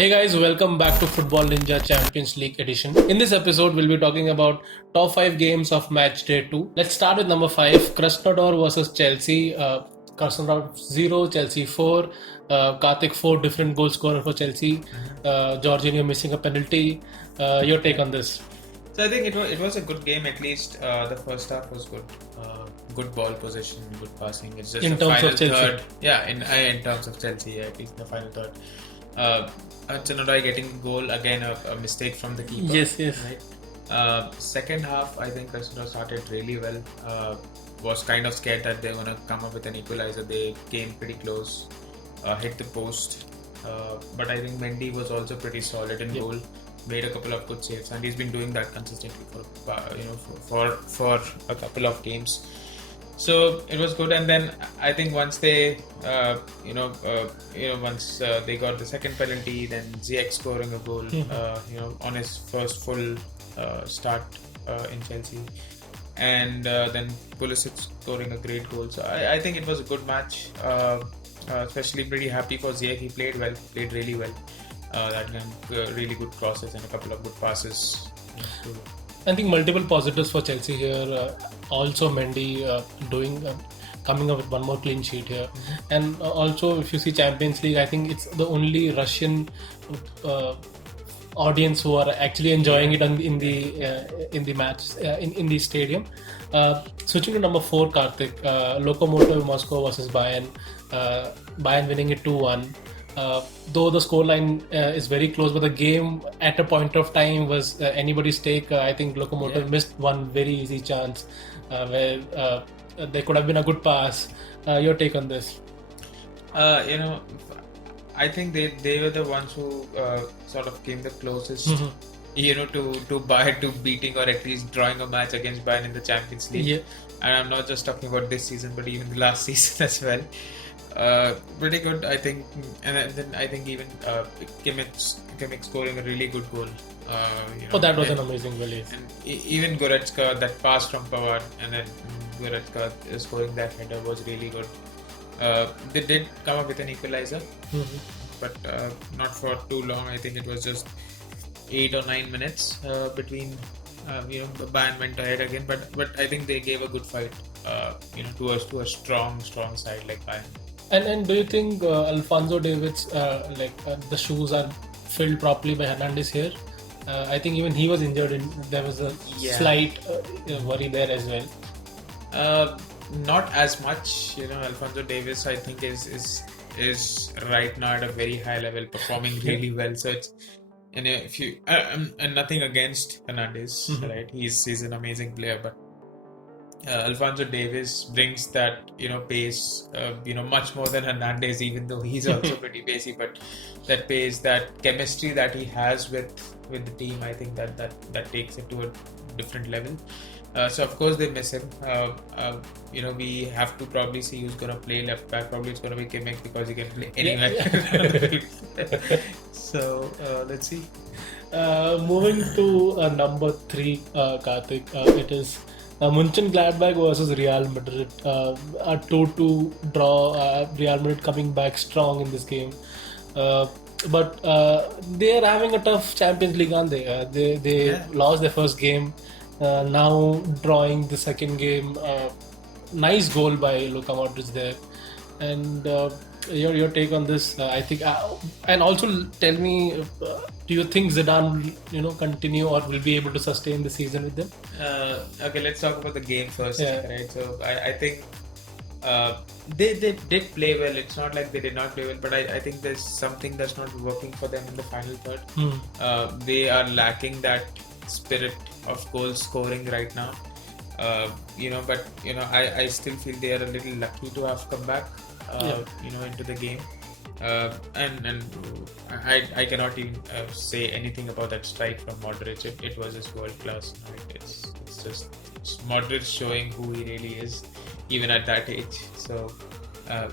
Hey guys, welcome back to Football Ninja Champions League edition. In this episode, we'll be talking about top 5 games of match day 2. Let's start with number 5, Krasnodar versus Chelsea. Krasnodar 0, Chelsea 4. Karthik 4 different goal scorer for Chelsea. Jorginho missing a penalty. Your take on this? So I think it was a good game. At least the first half was good. Good ball possession, good passing. It's just In the terms final of Chelsea. third. Yeah, in terms of Chelsea, yeah, at least the final third. Tsunodai getting goal again, a mistake from the keeper. Yes. Right. Second half, I think Krasnodar started really well. Was kind of scared that they're gonna come up with an equalizer. They came pretty close, hit the post. But I think Mendy was also pretty solid in goal. Made a couple of good saves, and he's been doing that consistently for a couple of games. So it was good, and then I think once they, once they got the second penalty, then Ziyech scoring a goal, on his first full start in Chelsea, and then Pulisic scoring a great goal. So I think it was a good match. Especially pretty happy for Ziyech. He played really well. That game, really good crosses and a couple of good passes. I think multiple positives for Chelsea here. Also, Mendy coming up with one more clean sheet here, and also if you see Champions League, I think it's the only Russian audience who are actually enjoying it in the match in the stadium. Switching to number 4, Karthik, Locomotor Moscow versus Bayern. Bayern winning it 2-1. Though the scoreline is very close, but the game at a point of time was anybody's take. I think Locomotive missed one very easy chance where there could have been a good pass. Your take on this? I think they were the ones who sort of came the closest, to beating or at least drawing a match against Bayern in the Champions League. Yeah. And I'm not just talking about this season, but even the last season as well. Pretty good, I think, and then I think even Kimmich scoring a really good goal. That was an amazing goal. Yes. And even Goretzka, that pass from Pavard, and then Goretzka scoring that header was really good. They did come up with an equalizer, but not for too long. I think it was just 8 or 9 minutes between. Bayern went ahead again, but I think they gave a good fight. To a strong side like Bayern. And do you think Alphonso Davies the shoes are filled properly by Hernandez here? I think even he was injured. There was a slight worry there as well. Not as much. Alphonso Davies, I think, is right now at a very high level, performing really well. So it's, and if you and nothing against Hernandez, right? He's an amazing player, but Alphonso Davies brings that pace, much more than Hernandez, even though he's also pretty pacey. But that pace, that chemistry that he has with the team, I think that takes it to a different level. So of course they miss him. We have to probably see who's gonna play left back. Probably it's gonna be Kimmich because he can play anywhere. So let's see. Moving to number 3, Karthik, it is Munchen Gladbach versus Real Madrid. A 2-2 draw. Real Madrid coming back strong in this game. But they are having a tough Champions League, aren't they? They lost their first game. Now drawing the second game. Nice goal by Locomotor there. And your take on this? I think, and also tell me, do you think Zidane, continue or will be able to sustain the season with them? Okay, let's talk about the game first. Yeah. Right. So I think they did play well. It's not like they did not play well, but I think there's something that's not working for them in the final third. They are lacking that spirit of goal scoring right now. But I still feel they are a little lucky to have come back. Into the game, and I cannot even say anything about that strike from Modric. It was just world class. Right? It's just Modric showing who he really is, even at that age. So,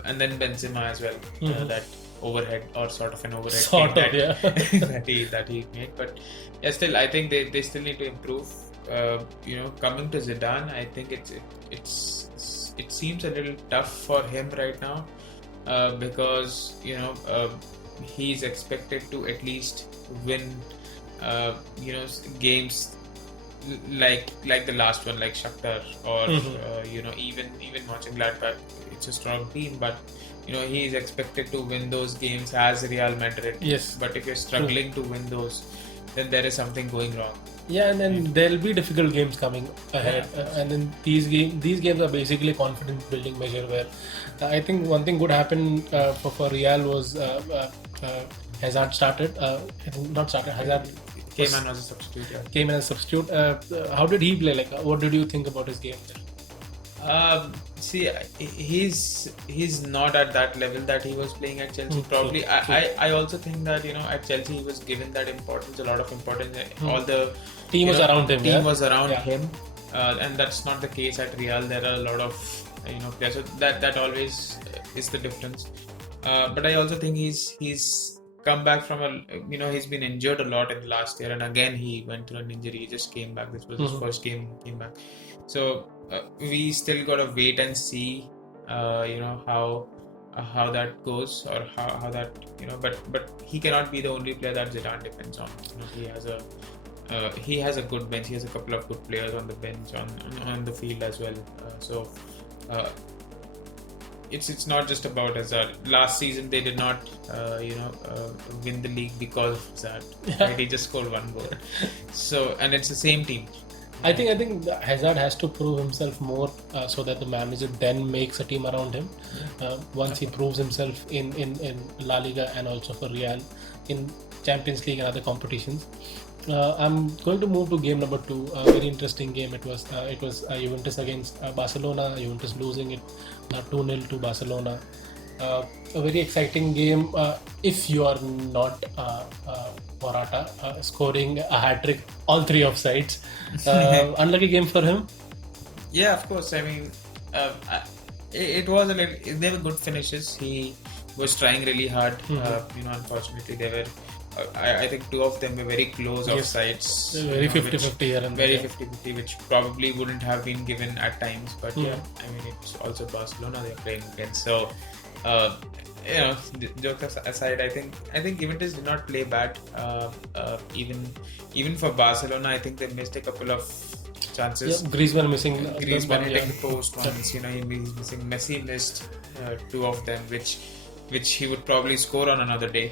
and then Benzema as well. That overhead or sort of an overhead that he made. But still, I think they still need to improve. Coming to Zidane, I think it seems a little tough for him right now because he's expected to at least win, games like the last one, like Shakhtar, or even Mönchengladbach. It's a strong team, but he is expected to win those games as Real Madrid. Yes. But if you're struggling to win those, then there is something going wrong. Yeah, and then there'll be difficult games coming ahead, and then these games are basically confidence building measure. Where I think one thing good happened for Real was Hazard started. Not started. Hazard came in as a substitute. Yeah. Came in as a substitute. How did he play? Like, what did you think about his game? See, he's not at that level that he was playing at Chelsea. Probably, True. I also think that at Chelsea he was given that importance, a lot of importance. All the team was around him. Was around him, and that's not the case at Real. There are a lot of players. So that always is the difference. But I also think he's come back from he's been injured a lot in the last year, and again he went through an injury. He just came back. This was his first game, came back. So we still gotta wait and see, how that goes, or how that But he cannot be the only player that Zidane depends on. He has a good bench. He has a couple of good players on the bench, on the field as well. It's not just about Hazard. Last season they did not win the league because of Hazard. Right? He just scored one goal. So, and it's the same team. I think Hazard has to prove himself more so that the manager then makes a team around him. Once he proves himself in La Liga and also for Real in Champions League and other competitions. I'm going to move to game number 2. A very interesting game. It was Juventus against Barcelona. Juventus losing it 2-0 to Barcelona. A very exciting game. If you are not Morata scoring a hat-trick on 3 offsides. Unlucky game for him. Yeah, of course. I mean, it was they were good finishes. He was trying really hard. Unfortunately, they were. I think 2 of them were very close offsides. Very 50-50 here and very 50-50, which probably wouldn't have been given at times. But I mean, it's also Barcelona they're playing against. So, jokes aside, I think Juventus did not play bad. Even for Barcelona, I think they missed a couple of chances. Yeah, Griezmann missing. Griezmann hitting the post once. He's missing. Messi missed 2 of them, which he would probably score on another day.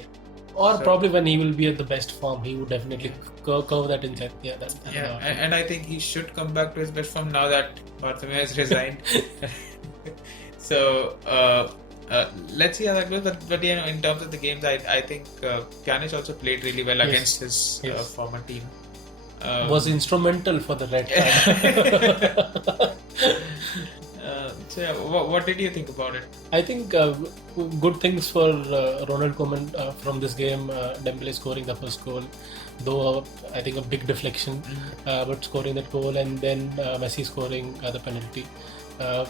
Or probably when he will be at the best form, he would definitely cover that inside. And I think he should come back to his best form now that Bartomeu has resigned. So let's see how that goes. But in terms of the games, I think Pjanic also played really well against his former team. Was instrumental for the red card. What did you think about it? I think good things for Ronald Koeman from this game. Dembele scoring the first goal, though I think a big deflection, but scoring that goal, and then Messi scoring the penalty. A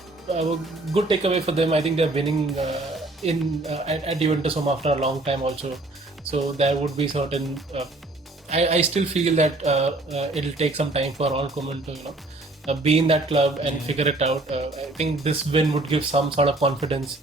good takeaway for them. I think they're winning at Juventus home after a long time also. So there would be certain. I still feel that it'll take some time for Ronald Koeman to be in that club and figure it out. I think this win would give some sort of confidence,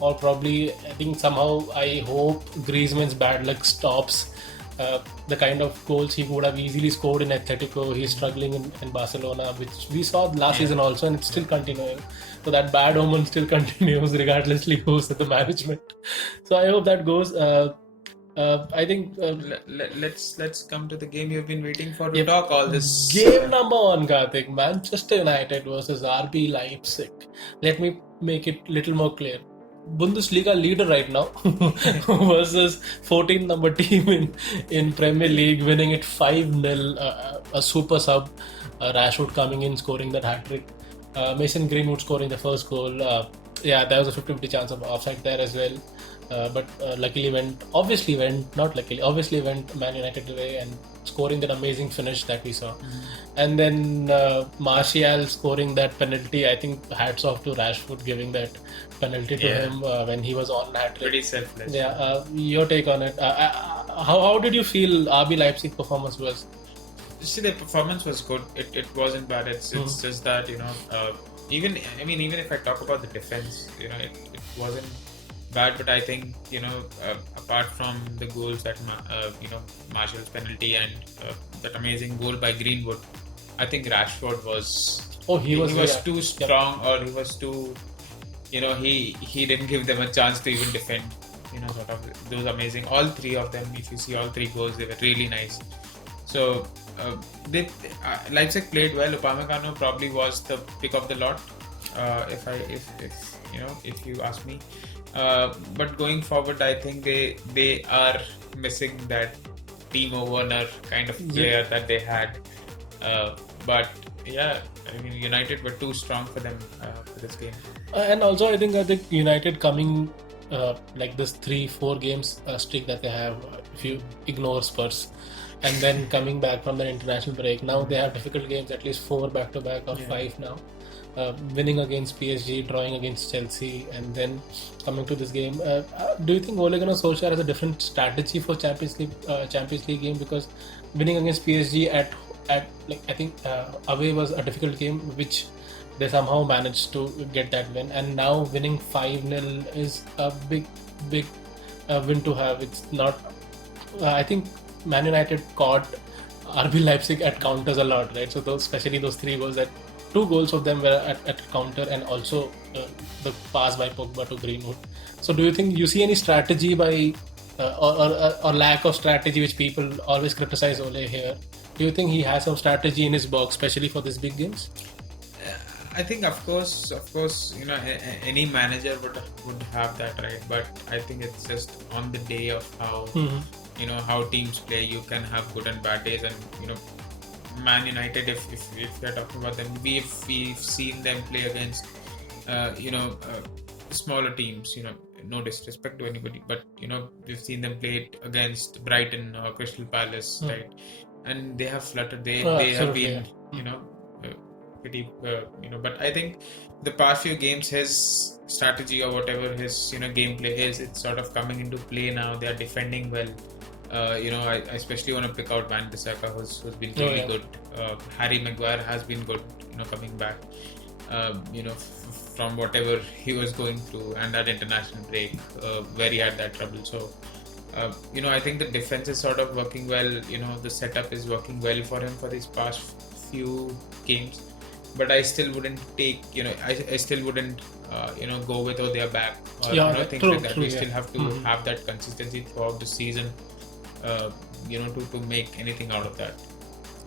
or probably I think somehow I hope Griezmann's bad luck stops the kind of goals he would have easily scored in Atletico. He's struggling in Barcelona, which we saw last season also, and it's still continuing. So that bad omen still continues regardlessly who's at the management. So I hope that goes. I think let's come to the game you've been waiting for to talk all this. Game number 1, Karthik. Manchester United versus RB Leipzig. Let me make it a little more clear. Bundesliga leader right now versus 14th number team in Premier League, winning it 5-0. A super sub, Rashford coming in, scoring that hat-trick. Mason Greenwood scoring the first goal. There was a 50-50 chance of offside there as well. But obviously went Man United away and scoring that amazing finish that we saw. And then Martial scoring that penalty. I think hats off to Rashford giving that penalty to him when he was on hat-trick. Pretty selfless. Your take on it. How did you feel RB Leipzig performance was? See, the performance was good. It wasn't bad. It's just that even if I talk about the defense, it wasn't bad, but I think apart from the goals that Marshall's penalty and that amazing goal by Greenwood, I think Rashford was he was too strong, or he was too he didn't give them a chance to even defend. Sort of those amazing, all three of them. If you see all three goals, they were really nice. So Leipzig played well. Upamecano probably was the pick of the lot, if you ask me. But going forward, I think they are missing that Timo Werner kind of player that they had. But yeah, I mean, United were too strong for them for this game. And also, I think United coming like this 3-4 games streak that they have, if you ignore Spurs, and then coming back from the international break, now they have difficult games, at least 4 back-to-back or 5 now. Winning against PSG, drawing against Chelsea, and then coming to this game. Do you think Ole Gunnar Solskjaer has a different strategy for Champions League game? Because winning against PSG at I think away was a difficult game, which they somehow managed to get that win, and now winning 5-0 is a big win to have. It's not. I think Man United caught RB Leipzig at counters a lot, right? So especially those 3 goals, that 2 goals of them were at counter, and also the pass by Pogba to Greenwood. So do you think you see any strategy by or lack of strategy, which people always criticize Ole here? Do you think he has some strategy in his box, especially for these big games? I think of course, any manager would have that, right? But I think it's just on the day of how how teams play. You can have good and bad days, and Man United, if we're talking about them, we've seen them play against smaller teams. No disrespect to anybody, but we've seen them play against Brighton or Crystal Palace, right? And they have fluttered. They have been pretty but I think the past few games, his strategy or whatever his gameplay is, it's sort of coming into play now. They are defending well. I especially want to pick out Van Bissaka, who's been really good. Harry Maguire has been good, coming back from whatever he was going through, and that international break where he had that trouble. So I think the defense is sort of working well. The setup is working well for him for these past few games. But I still wouldn't take, I still wouldn't, go with they are back or things like that. We still have to have that consistency throughout the season, to make anything out of that.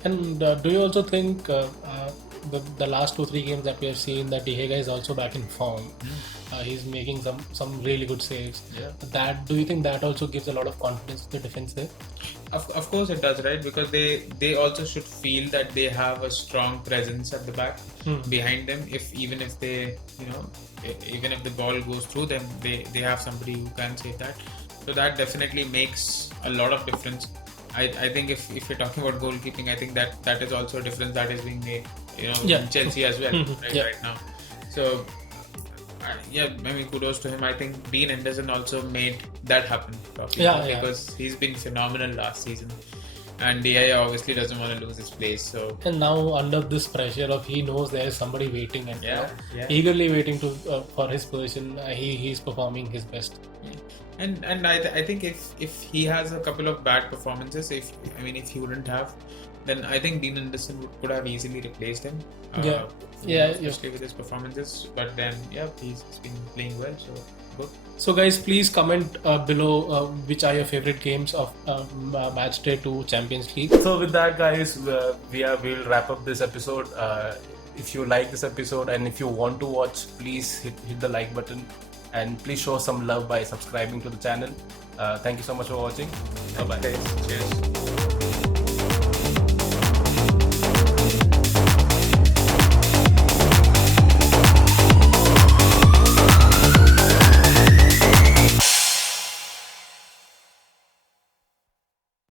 And do you also think the last 2-3 games that we have seen, that De Gea is also back in form? He's making some really good saves. Do you think that also gives a lot of confidence to the defense there? Of course it does, right? Because they also should feel that they have a strong presence at the back behind them. Even if the ball goes through them, they have somebody who can save that. So that definitely makes a lot of difference. I think if you're talking about goalkeeping, I think that is also a difference that is being made, in Chelsea as well, right now. So I mean, kudos to him. I think Dean Henderson also made that happen. Because he's been phenomenal last season, and De Gea obviously doesn't want to lose his place. So, and now under this pressure of, he knows there is somebody waiting and eagerly waiting for his position, he's performing his best. And I think if he has a couple of bad performances, if he wouldn't have, then I think Dean Henderson could have easily replaced him. Especially with his performances. But then he's been playing well, so good. So guys, please comment below which are your favorite games of Matchday to Champions League. So with that, guys, we'll wrap up this episode. If you like this episode and if you want to watch, please hit the like button, and please show some love by subscribing to the channel. Thank you so much for watching. Bye bye. Cheers.